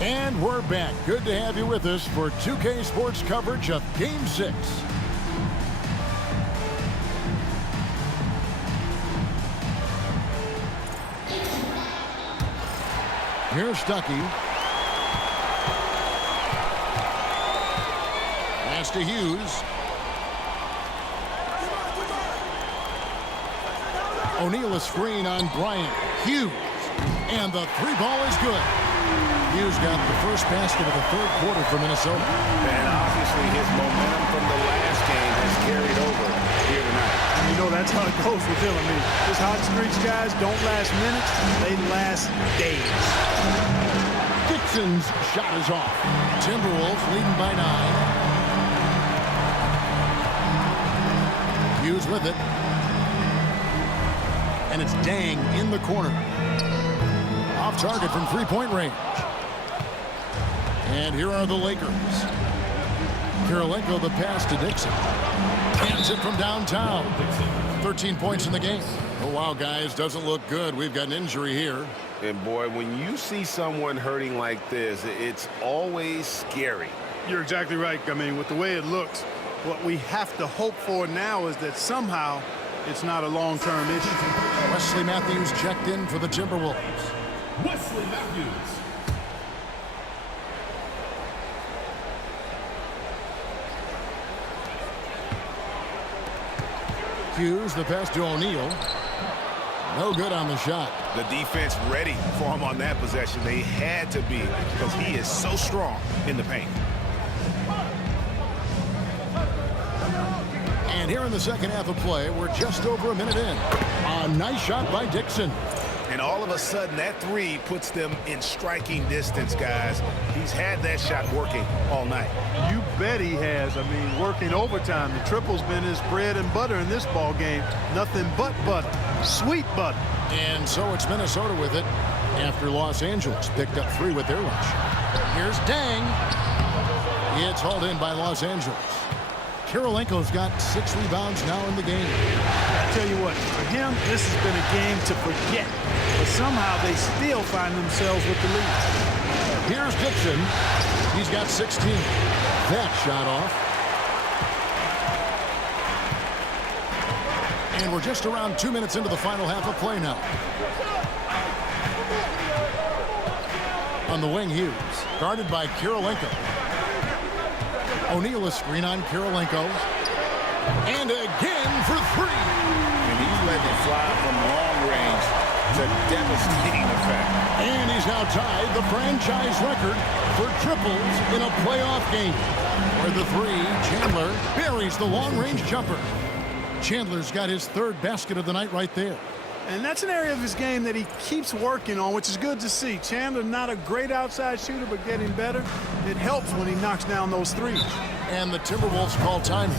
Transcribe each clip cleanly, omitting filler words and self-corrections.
And we're back. Good to have you with us for 2K Sports coverage of Game 6. Here's Stuckey. Pass to Hughes. O'Neal a screen on Bryant. Hughes. And the three ball is good. Hughes got the first basket of the third quarter for Minnesota. And obviously his momentum from the last game has carried over here tonight. And you know that's how it goes with him. I mean, his hot streaks, guys, don't last minutes. They last days. Dixon's shot is off. Timberwolves leading by 9. Hughes with it. And it's Dang in the corner. Off target from three-point range. And here are the Lakers. Kirilenko the pass to Dixon. Hands it from downtown. 13 points in the game. Oh, wow, guys. Doesn't look good. We've got an injury here. And, boy, when you see someone hurting like this, it's always scary. You're exactly right. I mean, with the way it looks, what we have to hope for now is that somehow it's not a long-term issue. Wesley Matthews checked in for the Timberwolves. Wesley Matthews. Hughes, the pass to O'Neal. No good on the shot. The defense ready for him on that possession. They had to be because he is so strong in the paint. And here in the second half of play, we're just over a minute in. A nice shot by Dixon. And all of a sudden, that three puts them in striking distance, guys. He's had that shot working all night. You bet he has. I mean, working overtime. The triple's been his bread and butter in this ball game. Nothing but butter. Sweet butter. And so it's Minnesota with it after Los Angeles picked up 3 with their lunch. Here's Dang. It's hauled in by Los Angeles. Kirilenko's got 6 rebounds now in the game. I tell you what, for him, this has been a game to forget. But somehow they still find themselves with the lead. Here's Dixon. He's got 16. That shot off. And we're just around 2 minutes into the final half of play now. On the wing, Hughes. Guarded by Kirilenko. O'Neal a screen on Kirilenko. And again for 3. And he's letting it fly from long range. It's a devastating effect. And he's now tied the franchise record for triples in a playoff game. For the 3, Chandler buries the long-range jumper. Chandler's got his 3rd basket of the night right there. And that's an area of his game that he keeps working on, which is good to see. Chandler, not a great outside shooter, but getting better. It helps when he knocks down those threes. And the Timberwolves call time.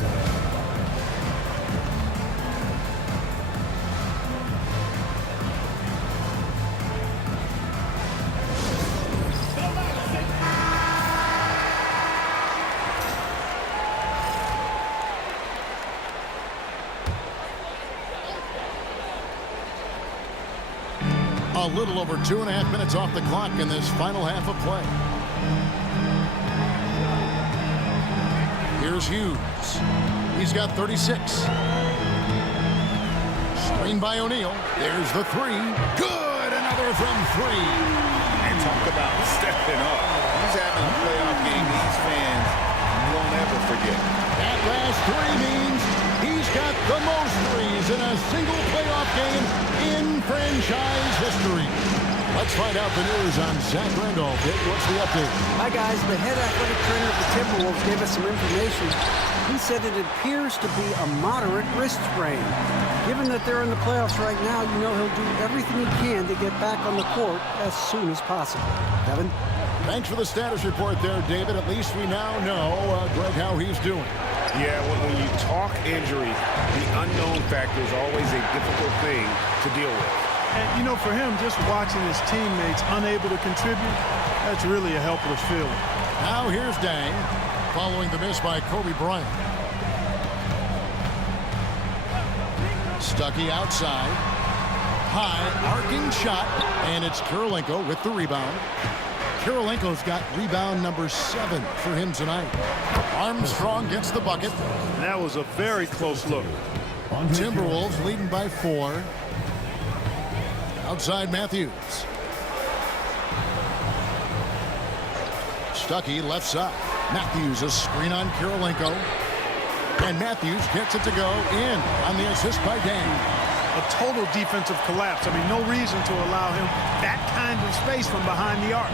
A little over 2.5 minutes off the clock in this final half of play. Here's Hughes. He's got 36. Screen by O'Neal. There's the 3. Good! Another from 3. And talk about stepping up. He's having a playoff game these fans won't ever forget. That last 3 means he's got the most threes in a single playoff game in franchise history. Let's find out the news on Zach Randolph. Dick, what's the update? Hi, guys. The head athletic trainer of the Timberwolves gave us some information. He said it appears to be a moderate wrist sprain. Given that they're in the playoffs right now, you know he'll do everything he can to get back on the court as soon as possible. Kevin? Thanks for the status report there, David. At least we now know, Greg, how he's doing. Yeah, when you talk injury, the unknown factor is always a difficult thing to deal with. And, you know, for him, just watching his teammates unable to contribute, that's really a helpless feeling. Now here's Dang, following the miss by Kobe Bryant. Stuckey outside. High, arcing shot, and it's Kirilenko with the rebound. Kirilenko's got rebound number 7 for him tonight. Armstrong gets the bucket. That was a very close look. Timberwolves leading by 4. Outside Matthews. Stuckey left side. Matthews a screen on Kirilenko. And Matthews gets it to go in on the assist by Dang. A total defensive collapse. I mean, no reason to allow him that kind of space from behind the arc.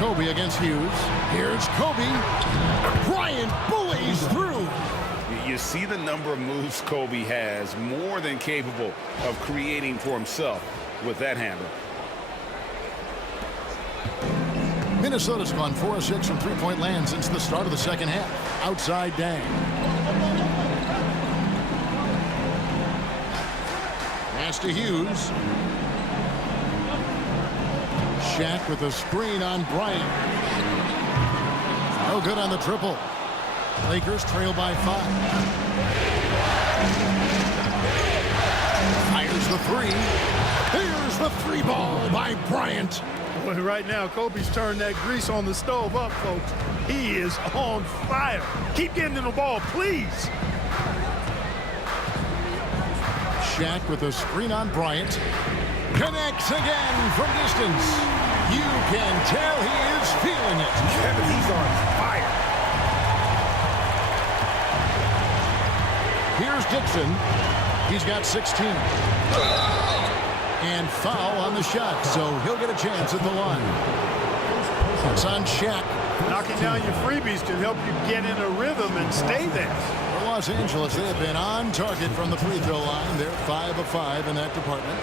Kobe against Hughes. Here's Kobe. Bryant bullies through. You see the number of moves Kobe has, more than capable of creating for himself with that handle. Minnesota's gone 4 of 6 from three-point land since the start of the second half. Outside Dang. Pass to Hughes. Shaq with a screen on Bryant. No good on the triple. Lakers trail by 5. Fires the 3. Here's the 3 ball by Bryant. Boy, right now, Kobe's turned that grease on the stove up, folks. He is on fire. Keep getting in the ball, please. Shaq with a screen on Bryant. Connects again from distance. You can tell he is feeling it. Kevin, he's on fire. Here's Dixon. He's got 16. And foul on the shot, so he'll get a chance at the line. It's on Shaq. Knocking down your freebies can help you get in a rhythm and stay there. For Los Angeles, they have been on target from the free throw line. They're 5 of 5 in that department.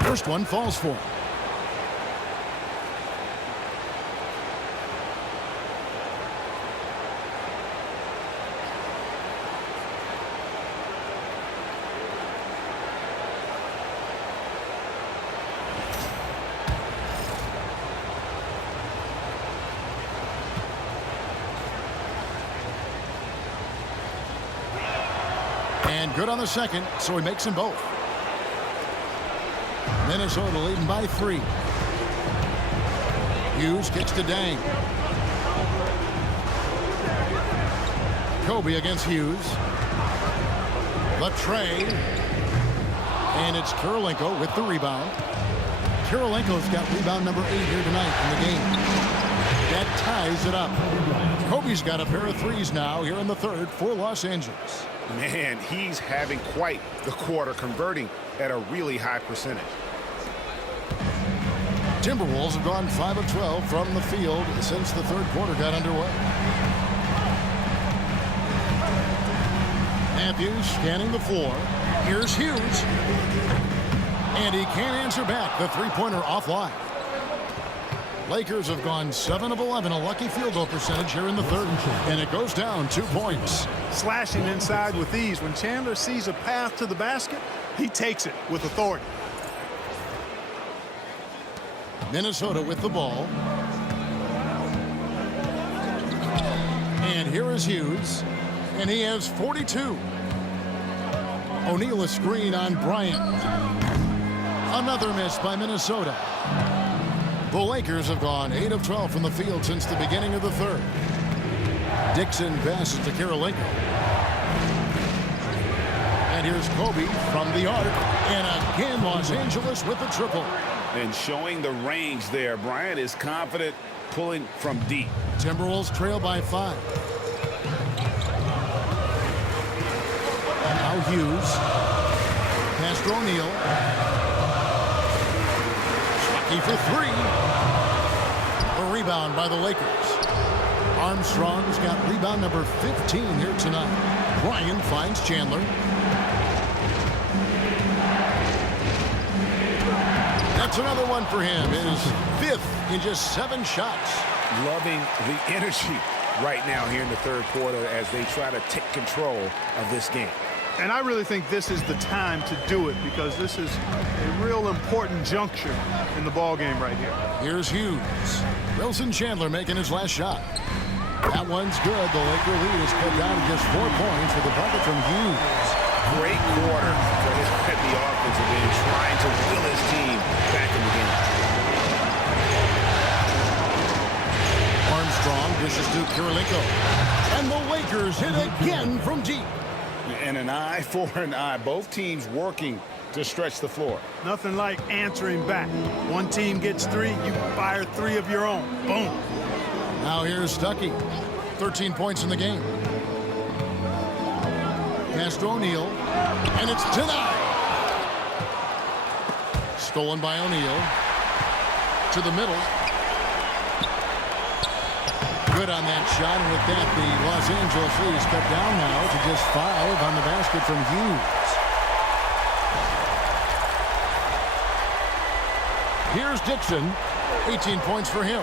First one falls for him. And good on the second, so he makes them both. Minnesota leading by 3. Hughes kicks to Dang. Kobe against Hughes. The tray. And it's Kirilenko with the rebound. Kirilenko's got rebound number 8 here tonight in the game. That ties it up. Kobe's got a pair of threes now here in the third for Los Angeles. Man, he's having quite the quarter, converting at a really high percentage. Timberwolves have gone 5 of 12 from the field since the third quarter got underway. Matthews scanning the floor. Here's Hughes. And he can't answer back. The three-pointer offline. Lakers have gone 7 of 11, a lucky field goal percentage here in the third. And it goes down 2 points. Slashing inside with ease. When Chandler sees a path to the basket, he takes it with authority. Minnesota with the ball. And here is Hughes. And he has 42. O'Neal a screen on Bryant. Another miss by Minnesota. The Lakers have gone 8 of 12 from the field since the beginning of the third. Dixon passes to Kirilenko. And here's Kobe from the arc. And again, Los Angeles with the triple. And showing the range there, Bryant is confident pulling from deep. Timberwolves trail by 5. Now Hughes. Pass to O'Neal. Stuckey for 3. A rebound by the Lakers. Armstrong's got rebound number 15 here tonight. Bryant finds Chandler. That's another one for him. His 5th in just 7 shots. Loving the energy right now here in the third quarter as they try to take control of this game. And I really think this is the time to do it because this is a real important juncture in the ball game right here. Here's Hughes. Wilson Chandler making his last shot. That one's good. The Laker lead is cut down to just 4 points with the bucket from Hughes. Great quarter for the offense. defensive end trying to will his team back in the game. Armstrong dishes to Kirilenko. And the Lakers hit again from deep. And an eye for an eye. Both teams working to stretch the floor. Nothing like answering back. One team gets 3, you fire 3 of your own. Boom. Now here's Stuckey. 13 points in the game. Pass to O'Neal. And it's denied. Stolen by O'Neal. To the middle. Good on that shot, and with that, the Los Angeles lead is cut down now to just 5 on the basket from Hughes. Here's Dixon, 18 points for him.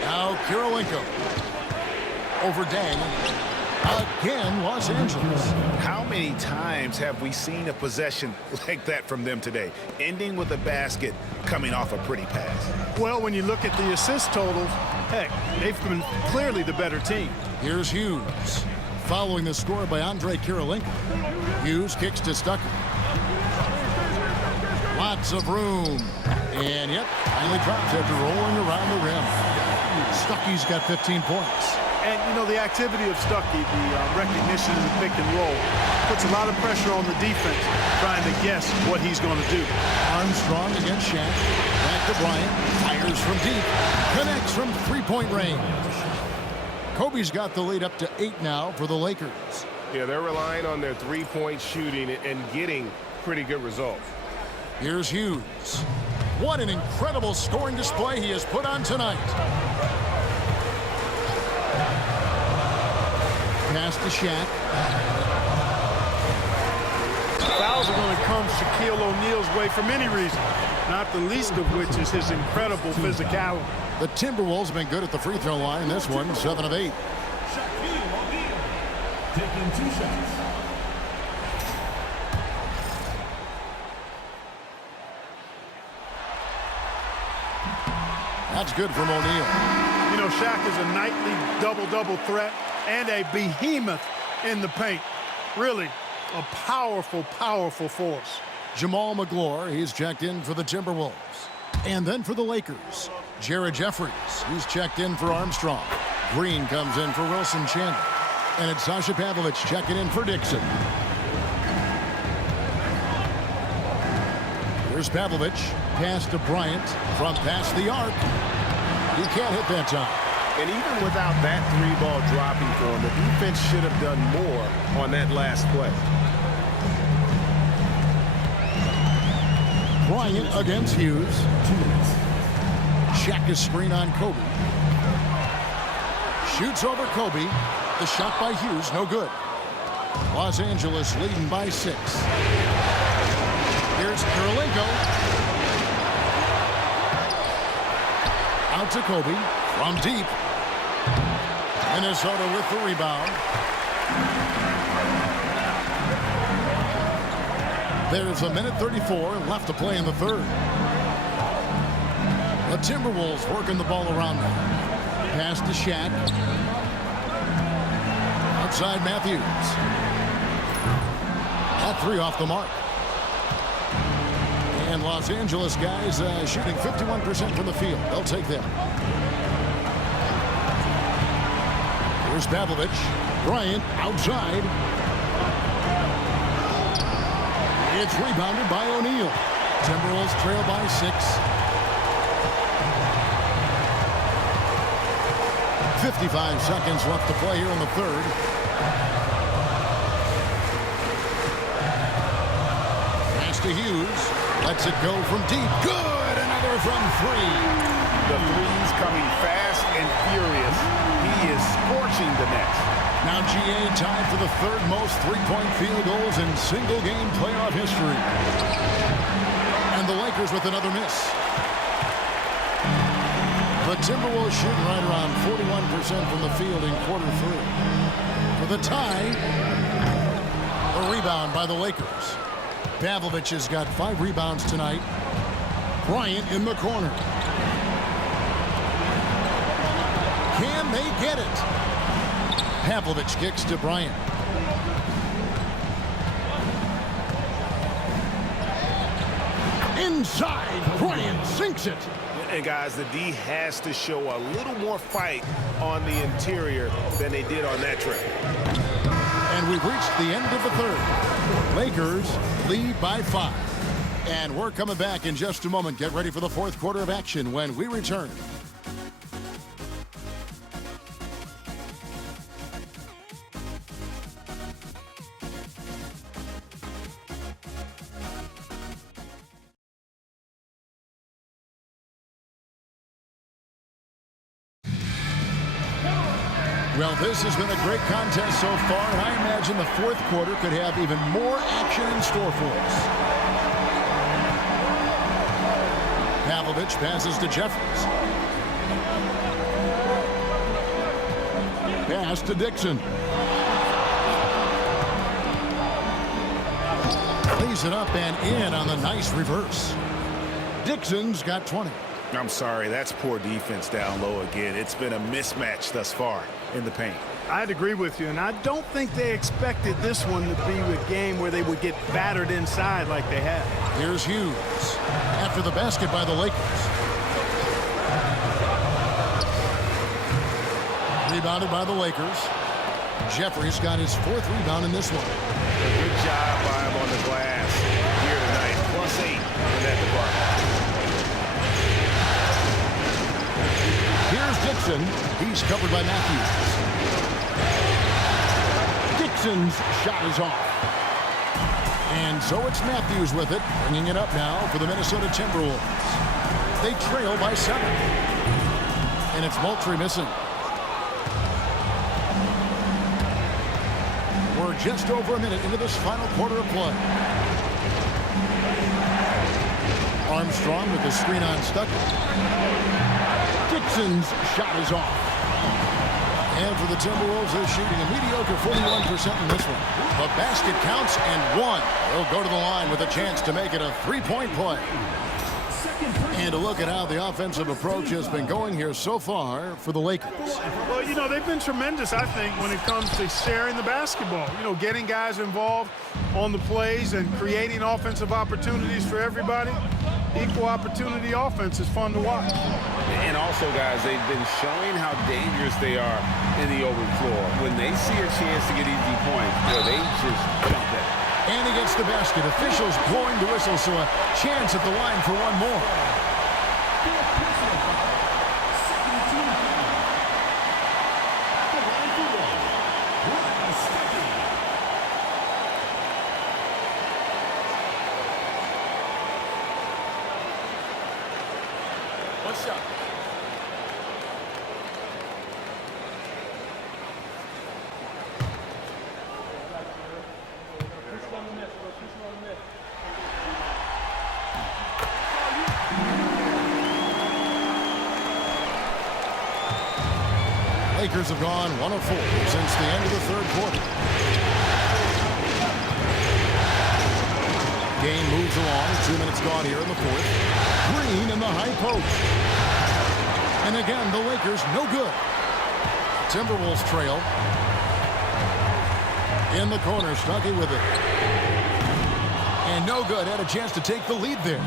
Now Kirilenko over Dang. Again, Los Angeles. How many times have we seen a possession like that from them today, ending with a basket coming off a pretty pass? Well, when you look at the assist totals, heck, they've been clearly the better team. Here's Hughes. Following the score by Andre Kirilenko. Hughes kicks to Stuckey. Lots of room. And yep, finally drops after rolling around the rim. Stuckey's got 15 points. And, you know, the activity of Stuckey, the recognition in the pick and roll, puts a lot of pressure on the defense trying to guess what he's going to do. Armstrong against Shaq. Back to Bryant. Fires from deep. Connects from three-point range. Kobe's got the lead up to 8 now for the Lakers. Yeah, they're relying on their three-point shooting and getting pretty good results. Here's Hughes. What an incredible scoring display he has put on tonight. Pass to Shaq. Fouls are going to come Shaquille O'Neal's way for many reasons, not the least of which is his incredible physicality. The Timberwolves have been good at the free throw line. This one, 7 of 8. Shaquille O'Neal taking 2 shots. That's good from O'Neal. You know, Shaq is a nightly double-double threat and a behemoth in the paint. Really a powerful, powerful force. Jamal McGlure, he's checked in for the Timberwolves. And then for the Lakers, Jared Jeffries, he's checked in for Armstrong. Green comes in for Wilson Chandler. And it's Sasha Pavlovich checking in for Dixon. Here's Pavlovich. Pass to Bryant from past the arc. He can't hit that time. And even without that 3-ball dropping for him, the defense should have done more on that last play. Bryant against Hughes. Shaq is screen on Kobe. Shoots over Kobe. The shot by Hughes, no good. Los Angeles leading by 6. Here's Kirilenko. Out to Kobe from deep. Minnesota with the rebound. There's a minute 34 left to play in the third. The Timberwolves working the ball around now. Pass to Shaq. Outside Matthews. That 3 off the mark. And Los Angeles guys shooting 51% from the field. They'll take that. Here's Pavlovich. Bryant outside. It's rebounded by O'Neal. Timberwolves trail by 6. 55 seconds left to play here in the third. Pass to Hughes. Lets it go from deep. Good! Another from 3. The threes coming fast and furious. He is scorching the Nets. Now GA tied for the third most three-point field goals in single-game playoff history. And the Lakers with another miss. The Timberwolves shooting right around 41% from the field in quarter 3. For the tie, a rebound by the Lakers. Pavlovich has got 5 rebounds tonight. Bryant in the corner. Can they get it? Pavlovich kicks to Bryant. Inside, Bryant sinks it. And guys, the D has to show a little more fight on the interior than they did on that trip. And we've reached the end of the third. Lakers lead by 5. And we're coming back in just a moment. Get ready for the fourth quarter of action when we return. Well, this has been a great contest so far, and I imagine the fourth quarter could have even more action in store for us. Pavlovich passes to Jeffries. Pass to Dixon. Lays it up and in on the nice reverse. Dixon's got 20. I'm sorry, that's poor defense down low again. It's been a mismatch thus far in the paint. I'd agree with you, and I don't think they expected this one to be a game where they would get battered inside like they have. Here's Hughes after the basket by the Lakers. Rebounded by the Lakers. Jeffries got his 4th rebound in this one. Good job by him on the glass here tonight. +8 in that department. Here's Dixon. He's covered by Matthews. Dixon's shot is off. And so it's Matthews with it, bringing it up now for the Minnesota Timberwolves. They trail by 7. And it's Moultrie missing. We're just over a minute into this final quarter of play. Armstrong with the screen on Stuckey. Dixon's shot is off. And for the Timberwolves, they're shooting a mediocre 41% in this one. The basket counts and 1. They'll go to the line with a chance to make it a 3-point play. And to look at how the offensive approach has been going here so far for the Lakers. Well, you know, they've been tremendous, I think, when it comes to sharing the basketball. You know, getting guys involved on the plays and creating offensive opportunities for everybody. Equal opportunity offense is fun to watch. And also, guys, they've been showing how dangerous they are in the open floor. When they see a chance to get easy points, they just jump it. And he gets the basket. Officials blowing the whistle, so a chance at the line for one more. Lakers have gone 1 of 4 since the end of the third quarter. Game moves along. 2 minutes gone here in the fourth. Green in the high post. And again, the Lakers no good. Timberwolves trail. In the corner, Stuckey with it. And no good. Had a chance to take the lead there.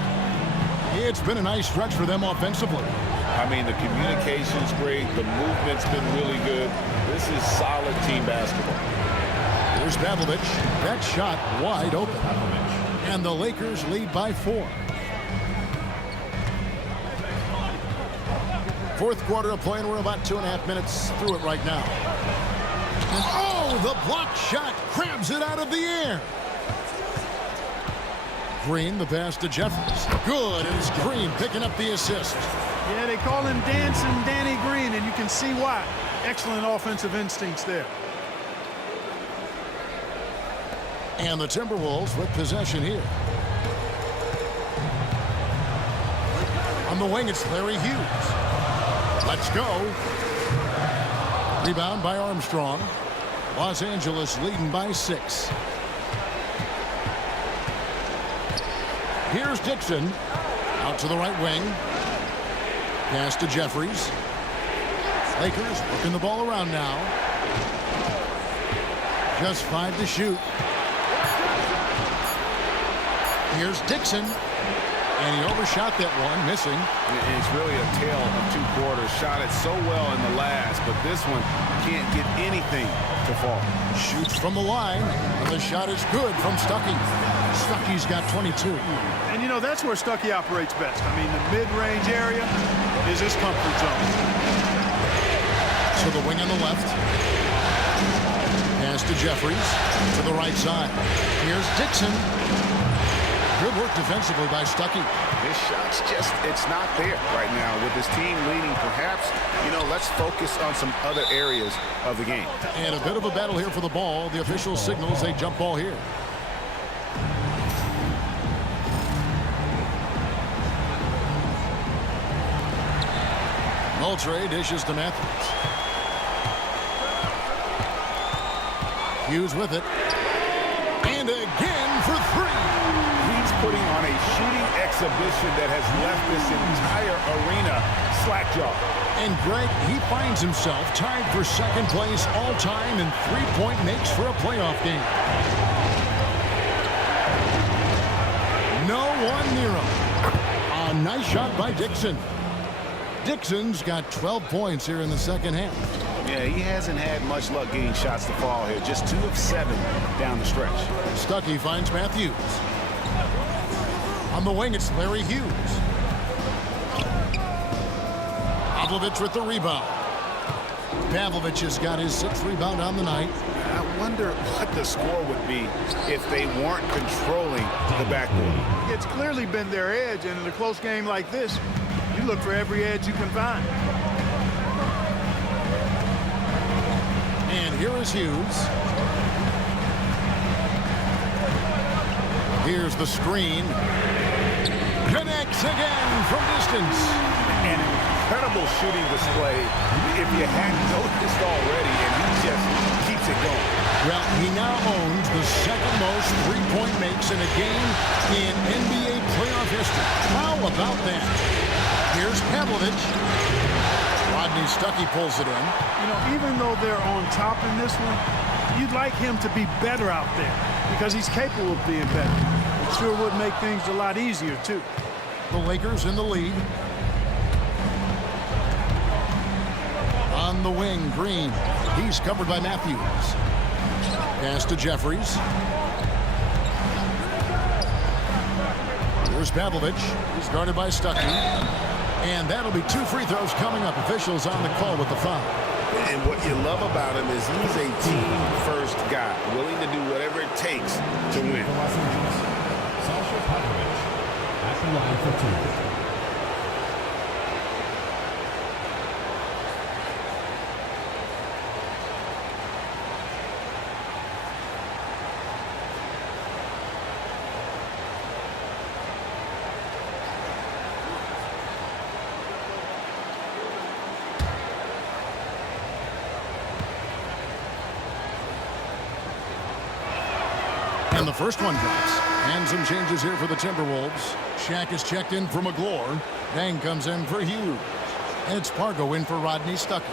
It's been a nice stretch for them offensively. I mean, the communication's great. The movement's been really good. This is solid team basketball. Here's Pavlovich. That shot wide open. And the Lakers lead by 4. Fourth quarter of play, and we're about 2.5 minutes through it right now. And oh, the block shot grabs it out of the air. Green, the pass to Jeffries. Good, and it's Green picking up the assist. Yeah, they call him Dancing Danny Green, and you can see why. Excellent offensive instincts there. And the Timberwolves with possession here. On the wing, it's Larry Hughes. Let's go. Rebound by Armstrong. Los Angeles leading by 6. Here's Dixon. Out to the right wing. Pass to Jeffries. Lakers working the ball around now. Just 5 to shoot. Here's Dixon. And he overshot that one, missing. It's really a tale of 2 quarters. Shot it so well in the last, but this one can't get anything to fall. Shoots from the line, and the shot is good from Stuckey. Stuckey's got 22. And, you know, that's where Stuckey operates best. I mean, the mid-range area is his comfort zone. To the wing on the left. Pass to Jeffries. To the right side. Here's Dixon. Good work defensively by Stuckey. His shot's just, it's not there right now. With his team leading, perhaps, you know, let's focus on some other areas of the game. And a bit of a battle here for the ball. The official signals a jump ball here. Moultrie dishes to Matthews. Hughes with it. And again for 3. He's putting on a shooting exhibition that has left this entire arena slack-jawed. And Greg, he finds himself tied for second place all-time in three-point makes for a playoff game. No one near him. A nice shot by Dixon. Dixon's got 12 points here in the second half. Yeah, he hasn't had much luck getting shots to fall here. Just 2 of 7 down the stretch. Stuckey finds Matthews. On the wing, it's Larry Hughes. Pavlovich with the rebound. Pavlovich has got his 6th rebound on the night. I wonder what the score would be if they weren't controlling the backcourt. It's clearly been their edge, and in a close game like this, you look for every edge you can find. And here is Hughes. Here's the screen. Connects again from distance. An incredible shooting display if you hadn't noticed already, and he just keeps it going. Well, he now owns the second most three-point makes in a game in NBA playoff history. How about that? Here's Pavlovich. Rodney Stuckey pulls it in. You know, even though they're on top in this one, you'd like him to be better out there because he's capable of being better. It sure would make things a lot easier, too. The Lakers in the lead. On the wing, Green. He's covered by Matthews. Pass to Jeffries. Here's Pavlovich. He's guarded by Stuckey. And that'll be 2 free throws coming up. Officials on the call with the foul. And what you love about him is he's a team-first guy, willing to do whatever it takes to win. Los Angeles, Sasha Pavlovich at the line for 2. And the first one drops. And some changes here for the Timberwolves. Shaq is checked in for McGlure. Dang comes in for Hughes. And it's Pargo in for Rodney Stuckey.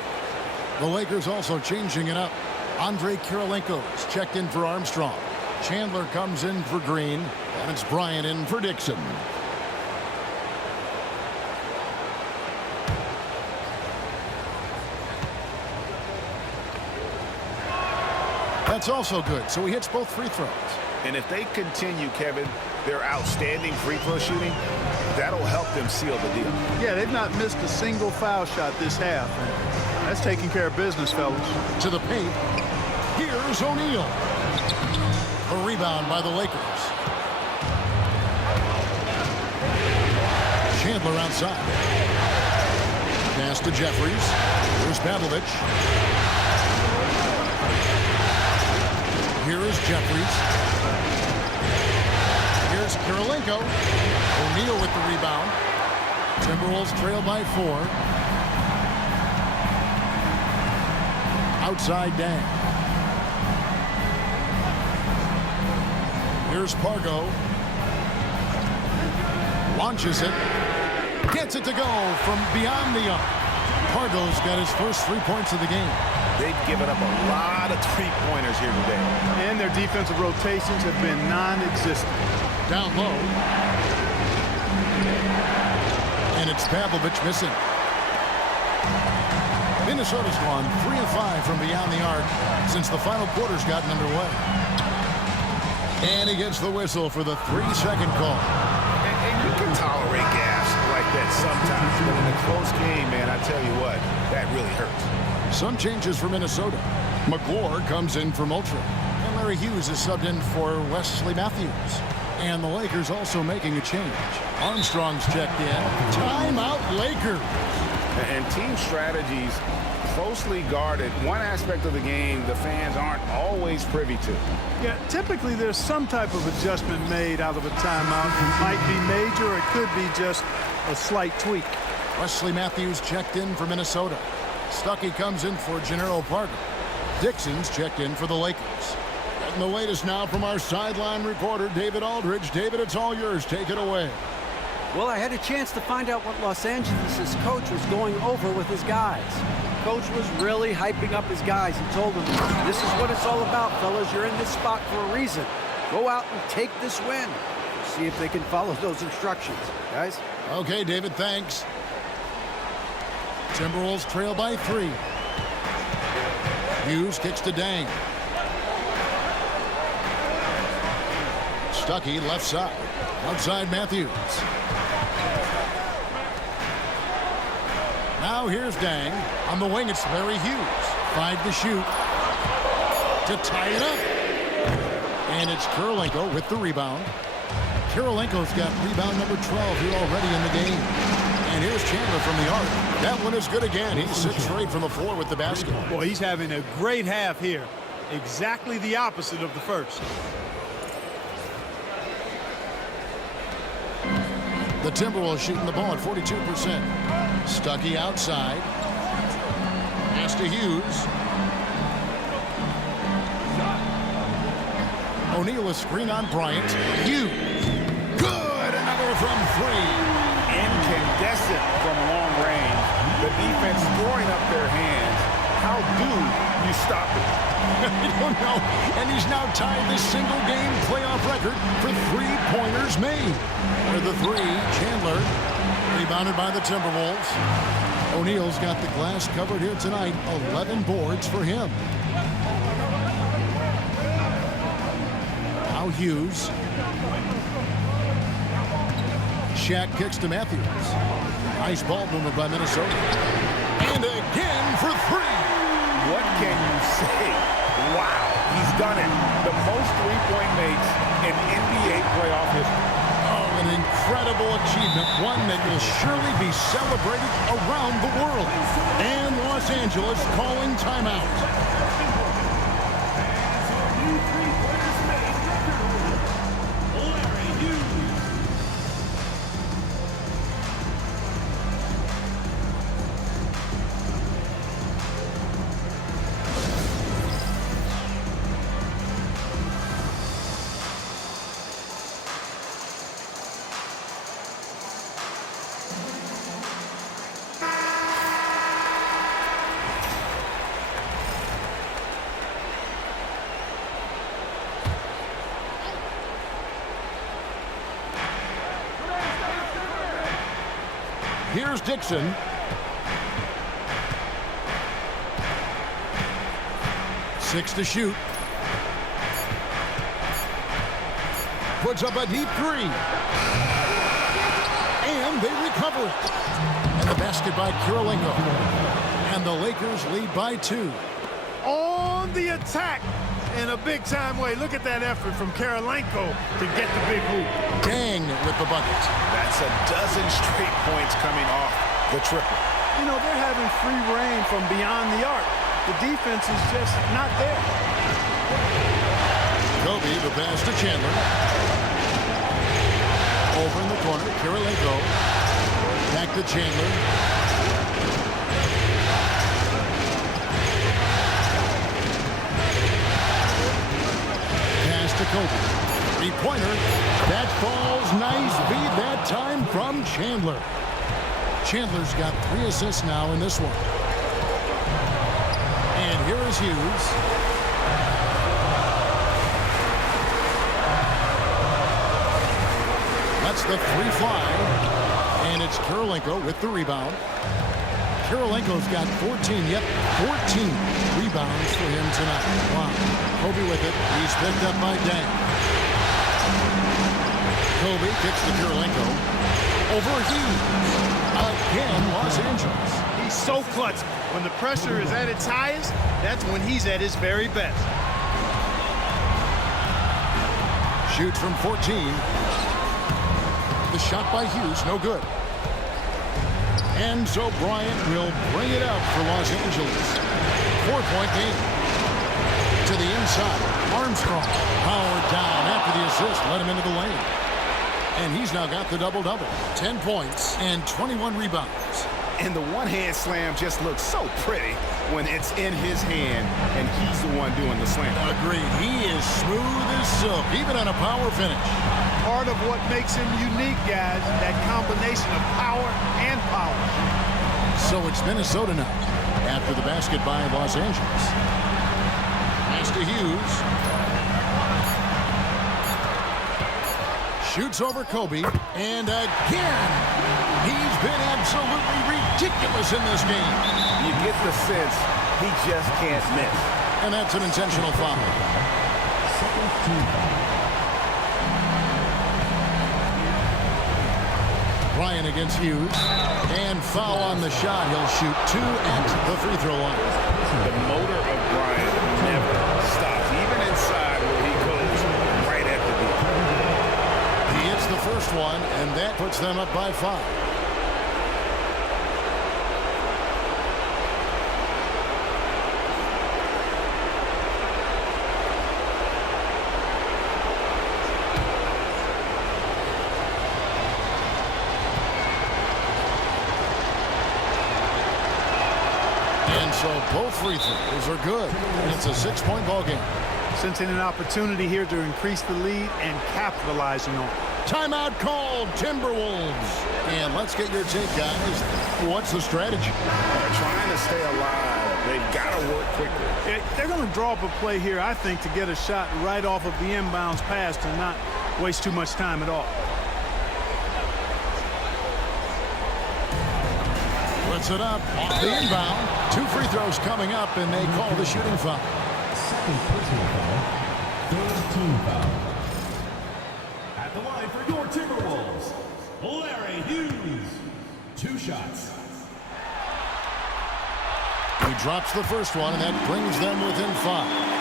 The Lakers also changing it up. Andre Kirilenko's checked in for Armstrong. Chandler comes in for Green. And it's Bryant in for Dixon. That's also good. So he hits both free throws. And if they continue, Kevin, their outstanding free throw shooting, that'll help them seal the deal. Yeah, they've not missed a single foul shot this half. That's taking care of business, fellas. To the paint. Here's O'Neal. A rebound by the Lakers. Chandler outside. Pass to Jeffries. Here's Pavlovich. Here is Jeffries. Here's Kirilenko. O'Neal with the rebound. Timberwolves trail by 4. Outside Dang. Here's Pargo. Launches it. Gets it to go from beyond the arc. Pargo's got his first 3 points of the game. They've given up a lot of three-pointers here today. And their defensive rotations have been non-existent. Down low. And it's Pavlovich missing. Minnesota's gone 3 of 5 from beyond the arc since the final quarter's gotten underway. And he gets the whistle for the 3-second call. And you can tolerate gas like that sometimes, but in a close game, man, I tell you what, that really hurts. Some changes for Minnesota. McGlure comes in for Moultrie. And Larry Hughes is subbed in for Wesley Matthews. And the Lakers also making a change. Armstrong's checked in. Timeout Lakers. And team strategies closely guarded. One aspect of the game the fans aren't always privy to. Yeah, typically there's some type of adjustment made out of a timeout. It might be major, or it could be just a slight tweak. Wesley Matthews checked in for Minnesota. Stuckey comes in for Gennaro Parker. Dixon's checked in for the Lakers. Getting the latest now from our sideline reporter, David Aldridge. David, it's all yours. Take it away. Well, I had a chance to find out what Los Angeles' coach was going over with his guys. Coach was really hyping up his guys. He told them, this is what it's all about, fellas. You're in this spot for a reason. Go out and take this win. See if they can follow those instructions, guys. Okay, David, thanks. Timberwolves trail by 3. Hughes kicks to Dang. Stuckey left side. Outside Matthews. Now here's Dang. On the wing, it's Larry Hughes. 5 to shoot. To tie it up. And it's Kirilenko with the rebound. Kirilenko's got rebound number 12 here already in the game. And here's Chandler from the arc. That one is good again. He's 6 straight from the floor with the basket. Boy, he's having a great half here. Exactly the opposite of the first. The Timberwolves shooting the ball at 42%. Stuckey outside. Pass to Hughes. O'Neal a screen on Bryant. Hughes. Good. Another from 3. Incandescent from long range. The defense throwing up their hands. How do you stop it? I don't know. And he's now tied this single-game playoff record for three-pointers made. For the 3, Chandler, rebounded by the Timberwolves. O'Neal's got the glass covered here tonight. 11 boards for him. Now Hughes. Shaq kicks to Matthews. Nice ball movement by Minnesota. And again for 3. What can you say? Wow, he's done it. The most three-point makes in NBA playoff history. Oh, an incredible achievement. One that will surely be celebrated around the world. And Los Angeles calling timeout. Here's Dixon. Six to shoot. Puts up a deep 3. And they recover it. And the basket by Kirilenko. And the Lakers lead by 2. On the attack in a big-time way. Look at that effort from Kirilenko to get the big hoop. Dang with the bucket. That's a dozen straight points coming off the triple. You know, they're having free reign from beyond the arc. The defense is just not there. Kobe, the pass to Chandler. Over in the corner, Kirilenko. Back to Chandler. Pass to Kobe. Three-pointer. That falls nice. Beat that time from Chandler. Chandler's got 3 assists now in this one. And is Hughes. Lets the three fly. And it's Kirilenko with the rebound. Kirilenko's got 14, yep, 14 rebounds for him tonight. Wow. Kobe with it. He's picked up by Dang. Kobe kicks to Kirilenko. Over Hughes. Again, Los Angeles. He's so clutch. When the pressure is at its highest, that's when he's at his very best. Shoots from 14. The shot by Hughes, no good. And so Bryant will bring it up for Los Angeles. 4-point game. To the inside. Armstrong powered down after the assist. Let him into the lane. And he's now got the double-double. 10 points and 21 rebounds. And the one-hand slam just looks so pretty when it's in his hand and he's the one doing the slam. Agreed. He is smooth as silk, even on a power finish. Part of what makes him unique, guys, that combination of power and power. So it's Minnesota now after the basket by Los Angeles. Pass to Hughes. Shoots over Kobe. And again, he's been absolutely ridiculous in this game. You get the sense he just can't miss. And that's an intentional foul. Second team foul. Bryant against Hughes. And foul on the shot. He'll shoot 2 at the free throw line. The motor of Bryant never stops, even inside where he goes right at the deep. He hits the first one, and that puts them up by 5. So both free throws are good. And it's a 6-point ball game. Sensing an opportunity here to increase the lead and capitalizing on it. Timeout called, Timberwolves. And let's get your take, guys. What's the strategy? They're trying to stay alive. They've got to work quickly. They're going to draw up a play here, I think, to get a shot right off of the inbounds pass to not waste too much time at all. Puts it up off the inbound. 2 free throws coming up, and they call the shooting foul. Second personal foul. Third team foul. At the line for your Timberwolves, Larry Hughes. 2 shots. He drops the first one, and that brings them within 5.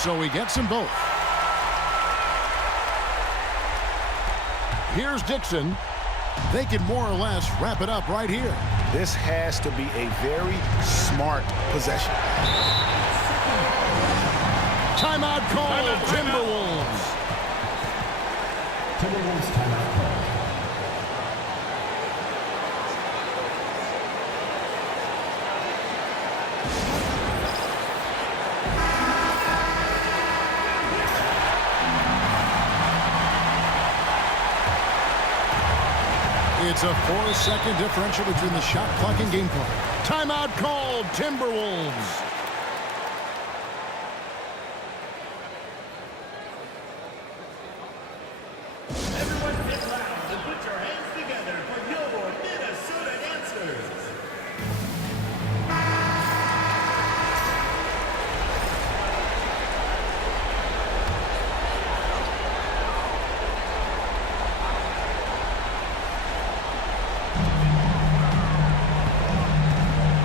So he gets them both. Here's Dixon. They can more or less wrap it up right here. This has to be a very smart possession. Timeout called, Timberwolves. Timberwolves timeout call. It's a 4-second differential between the shot clock and game clock. Timeout called, Timberwolves. Everyone get loud and put your hands together for your Minnesota dancers.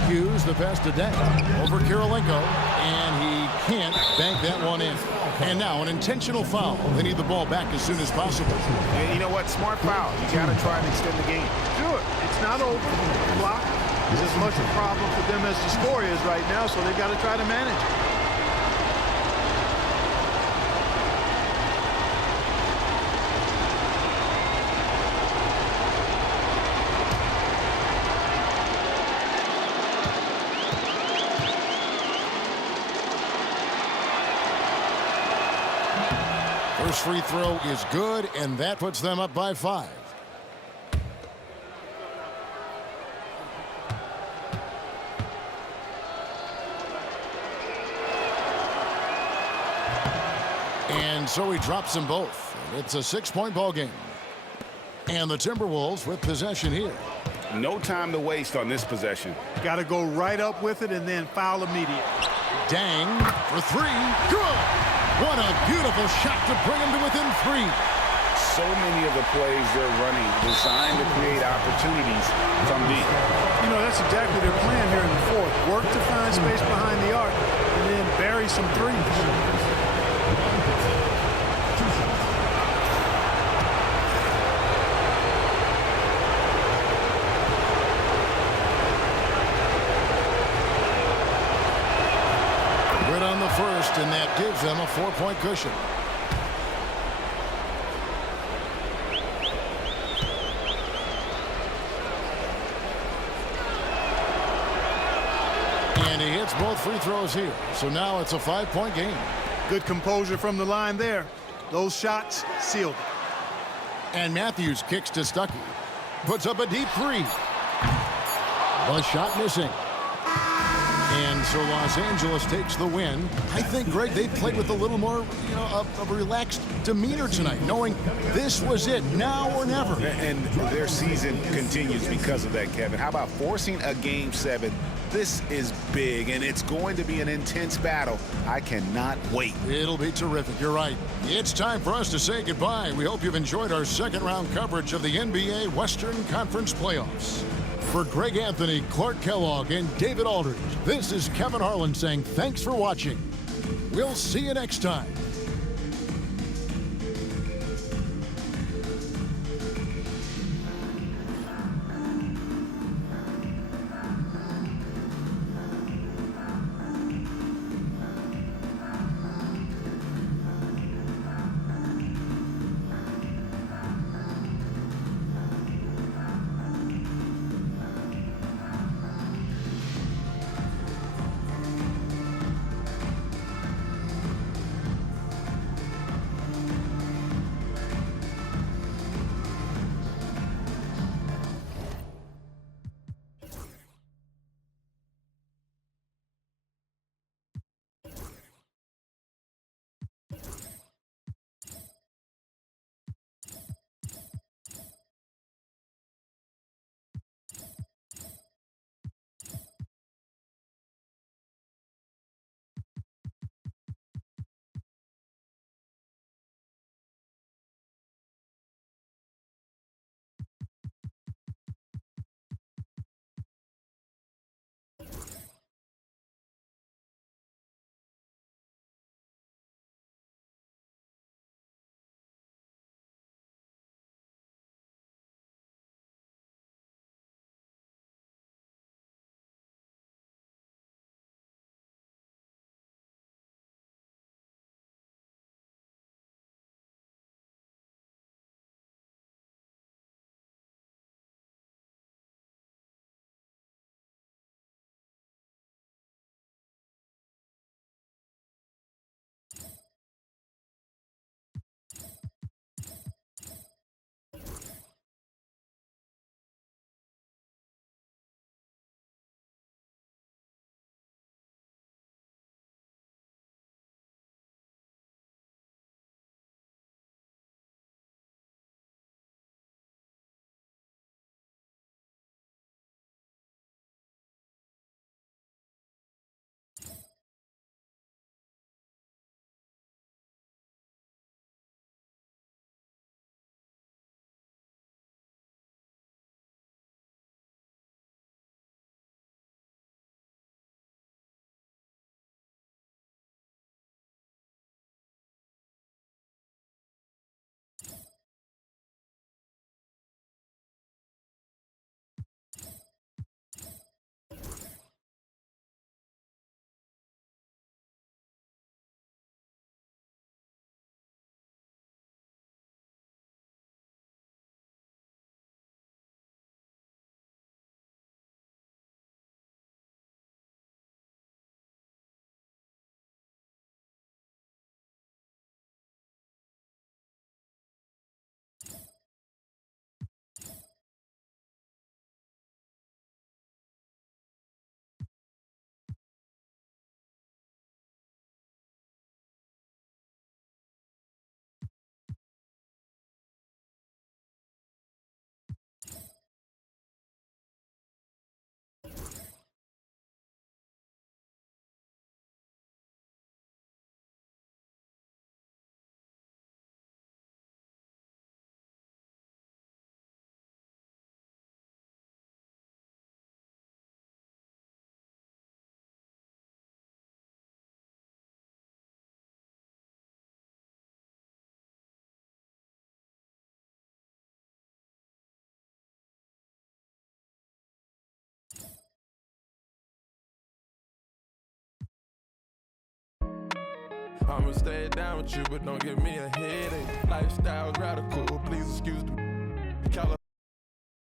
Hughes, the pass to Deng over Kirilenko, and he can't bank that one in. And now an intentional foul. They need the ball back as soon as possible. And you know what? Smart foul. You got to try and extend the game. Sure, it's not over. The block is as much a problem for them as the score is right now, so they've got to try to manage it. First free throw is good, and that puts them up by 5. And so he drops them both. It's a 6-point ball game. And the Timberwolves with possession here. No time to waste on this possession. Got to go right up with it and then foul immediate. Dang for 3. Good. What a beautiful shot to bring him to within 3. So many of the plays they're running designed to create opportunities from deep. You know, that's exactly their plan here in the fourth. Work to find space behind the arc and then bury some threes. Good on the first, and that gives them a 4-point cushion. And he hits both free throws here. So now it's a 5-point game. Good composure from the line there. Those shots sealed it. And Matthews kicks to Stuckey. Puts up a deep 3. The shot missing. And so Los Angeles takes the win. I think, Greg, they played with a little more, of a relaxed demeanor tonight, knowing this was it, now or never. And their season continues because of that, Kevin. How about forcing a Game 7? This is big, and it's going to be an intense battle. I cannot wait. It'll be terrific. You're right. It's time for us to say goodbye. We hope you've enjoyed our second-round coverage of the NBA Western Conference Playoffs. For Greg Anthony, Clark Kellogg, and David Aldridge, this is Kevin Harlan saying thanks for watching. We'll see you next time. I'ma stay down with you, but don't give me a headache. Lifestyle's radical, please excuse me.